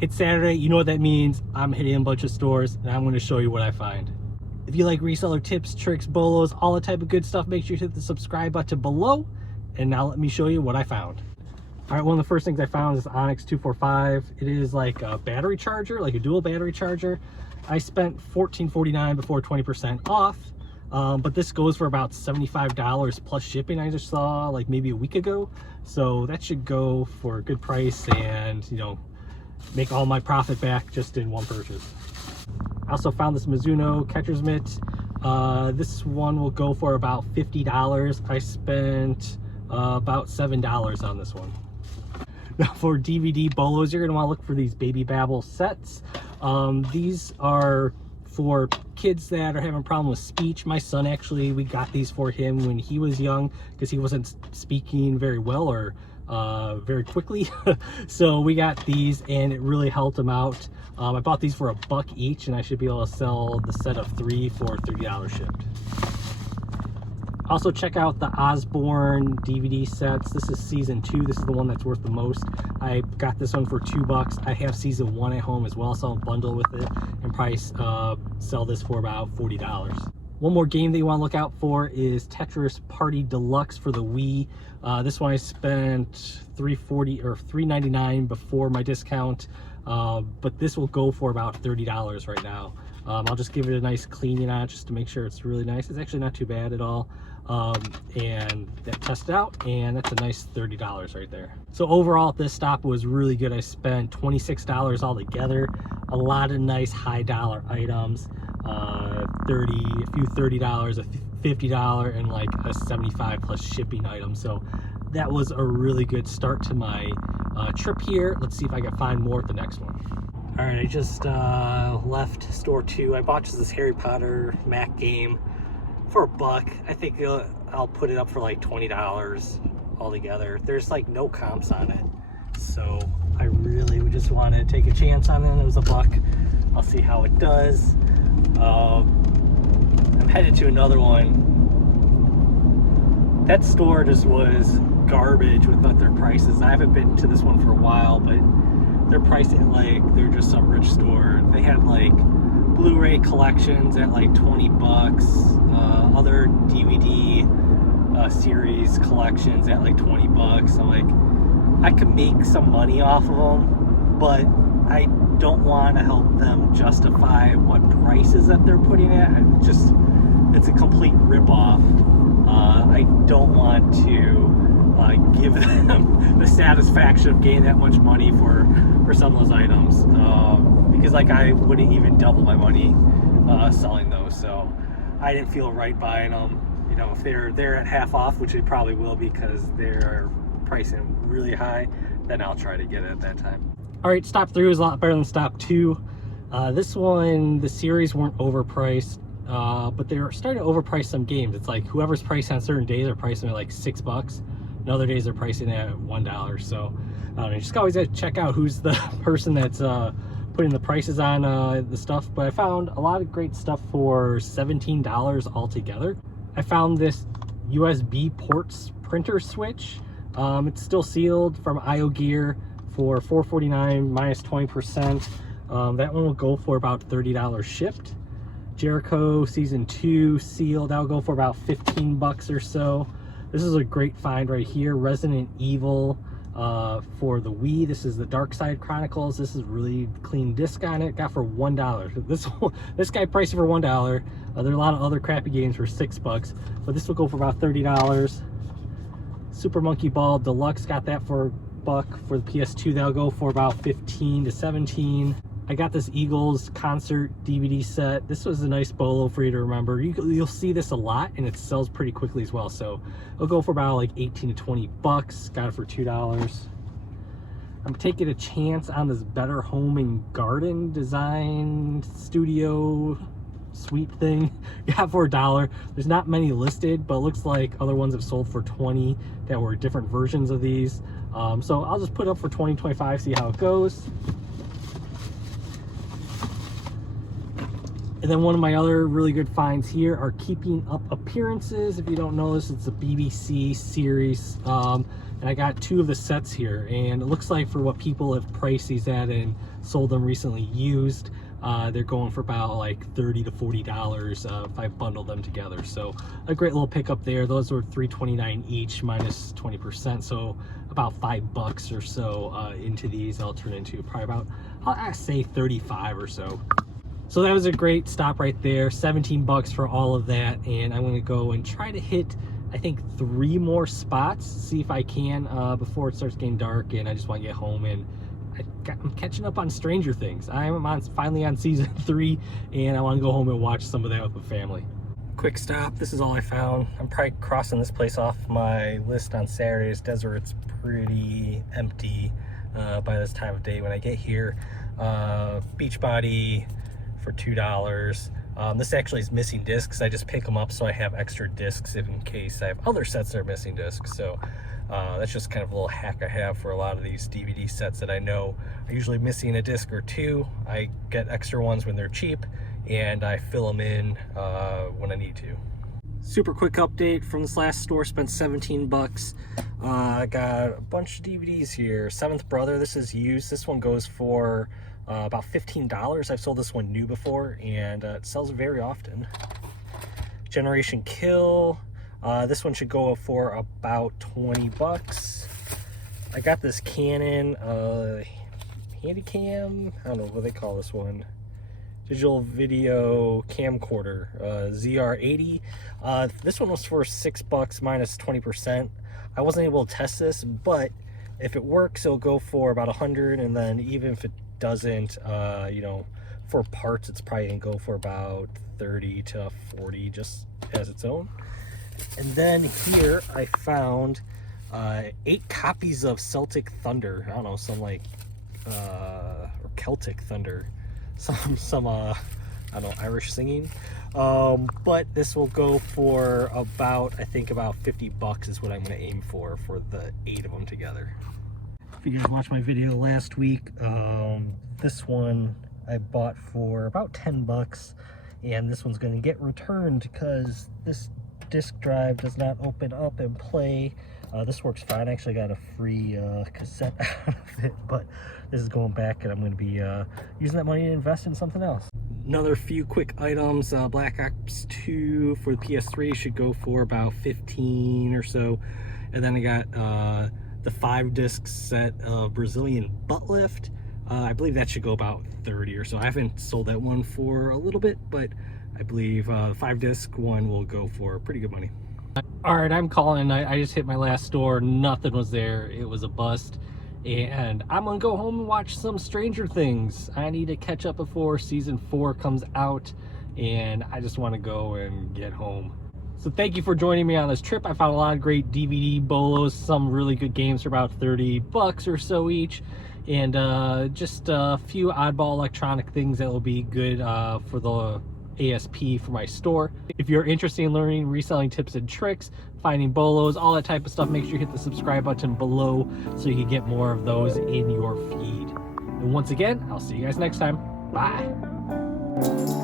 It's Saturday, you know what that means. I'm hitting a bunch of stores and I'm going to show you what I find. If you like reseller tips, tricks, bolos, all the type of good stuff, make sure you hit the subscribe button below. And now let me show you what I found. All right, one of the first things I found is Onyx 245. It is like a battery charger, like a dual battery charger. I spent $14.49 before 20% off. But this goes for about $75 plus shipping. I just saw like maybe a week ago. So that should go for a good price and, you know, make all my profit back just in one purchase. I also found this Mizuno catcher's mitt. This one will go for about $50. I spent about $7 on this one. Now for DVD bolos, you're gonna wanna look for these Baby Babble sets. These are for kids that are having a problem with speech. My son, actually, we got these for him when he was young because he wasn't speaking very well or very quickly. So we got these and it really helped him out. I bought these for $1 each and I should be able to sell the set of 3 for $30 shipped. Also check out the Osborne DVD sets. This is season 2. This is the one that's worth the most. I got this one for $2. I have season 1 at home as well, so I'll bundle with it and probably sell this for about $40. One more game that you want to look out for is Tetris Party Deluxe for the Wii. This one I spent $3.40 or $3.99 before my discount, but this will go for about $30 right now. I'll just give it a nice cleaning on just to make sure it's really nice. It's actually not too bad at all. And that tested out, and that's a nice $30 right there. So overall, this stop was really good. I spent $26 altogether. A lot of nice high dollar items. a few $30, a $50, and like a $75 plus shipping item. So that was a really good start to my trip here. Let's see if I can find more at the next one. All right, I just left store 2. I bought just this Harry Potter Mac game for $1. I think I'll put it up for like $20 altogether. There's like no comps on it, so I really just wanted to take a chance on it. It was $1. I'll see how it does. I'm headed to another one. That store just was garbage with their prices. I haven't been to this one for a while, but they're pricing like they're just some rich store. They had like Blu-ray collections at like $20, other DVD series collections at like $20. I'm like, I could make some money off of them, but I don't want to help them justify what prices that they're putting at. It's a complete rip-off. I don't want to give them the satisfaction of getting that much money for some of those items, because like I wouldn't even double my money selling those. So I didn't feel right buying them. You know, if they're at half off, which they probably will because they're pricing really high, then I'll try to get it at that time. All right, stop 3 was a lot better than stop 2. This one, the series weren't overpriced, but they were starting to overprice some games. It's like whoever's pricing on certain days are pricing at like $6, and other days they're pricing at $1. So you just always got to check out who's the person that's putting the prices on the stuff. But I found a lot of great stuff for $17 altogether. I found this USB ports printer switch. It's still sealed from IO Gear for $4.49 minus 20%. That one will go for about $30 shipped. Jericho Season 2 sealed, that'll go for about $15 or so. This is a great find right here. Resident Evil for the Wii. This is the Dark Side Chronicles. This is really clean disc on it. Got for $1. This guy priced it for $1. There are a lot of other crappy games for $6, but this will go for about $30. Super Monkey Ball Deluxe, got that for $1 for the PS2. That'll go for about $15 to $17. I got this Eagles concert DVD set. This was a nice bolo for you to remember. You'll see this a lot, and it sells pretty quickly as well. So it'll go for about like $18 to $20. Got it for $2. I'm taking a chance on this Better Home and Garden Design Studio suite thing. Got for $1. There's not many listed, but it looks like other ones have sold for $20 that were different versions of these. So I'll just put it up for $20, $25, see how it goes. And then one of my other really good finds here are Keeping Up Appearances. If you don't know this, it's a BBC series. And I got 2 of the sets here, and it looks like for what people have priced these at and sold them recently used, they're going for about like $30 to $40 if I bundle them together. So a great little pickup there. Those were $3.29 each minus 20%, so about $5 or so into these. I'll turn into probably about, I'll say 35 or so. So that was a great stop right there. 17 bucks for all of that, and I'm going to go and try to hit, I think, 3 more spots, see if I can before it starts getting dark, and I just want to get home. And I'm catching up on Stranger Things. I'm finally on season 3, and I want to go home and watch some of that with the family. Quick stop. This is all I found. I'm probably crossing this place off my list on Saturdays. Desert's pretty empty by this time of day when I get here. Beachbody for $2. This actually is missing discs. I just pick them up so I have extra discs in case I have other sets that are missing discs. So that's just kind of a little hack I have for a lot of these DVD sets that I know are usually missing a disc or 2. I get extra ones when they're cheap, and I fill them in when I need to. Super quick update from this last store. Spent 17 bucks. I got a bunch of DVDs here. Seventh Brother, this is used. This one goes for about $15. I've sold this one new before, and it sells very often. Generation Kill, this one should go for about 20 bucks. I got this Canon Handycam, I don't know what they call this one, digital video camcorder, ZR80. This one was for $6 minus 20%. I wasn't able to test this, but if it works, it'll go for about 100, and then even if it doesn't, you know, for parts, it's probably gonna go for about 30 to 40 just as its own. And then here I found 8 copies of Celtic Thunder. I don't know, some like or Celtic Thunder, some I don't know, Irish singing. But this will go for about, I think about 50 bucks is what I'm gonna aim for the 8 of them together. If you guys watched my video last week, this one I bought for about 10 bucks, and this one's going to get returned because this disk drive does not open up and play. This works fine. I actually got a free cassette out of it, but this is going back, and I'm going to be using that money to invest in something else. Another few quick items. Black Ops 2 for the PS3 should go for about 15 or so, and then I got the 5-disc set of Brazilian Butt Lift. I believe that should go about 30 or so. I haven't sold that one for a little bit, but I believe the 5-disc one will go for pretty good money. All right, I'm calling. I just hit my last store. Nothing was there. It was a bust. And I'm gonna go home and watch some Stranger Things. I need to catch up before season 4 comes out, and I just want to go and get home. So thank you for joining me on this trip. I found a lot of great DVD bolos, some really good games for about 30 bucks or so each, and just a few oddball electronic things that will be good for the ASP for my store. If you're interested in learning reselling tips and tricks, finding bolos, all that type of stuff, make sure you hit the subscribe button below so you can get more of those in your feed. And once again, I'll see you guys next time. Bye.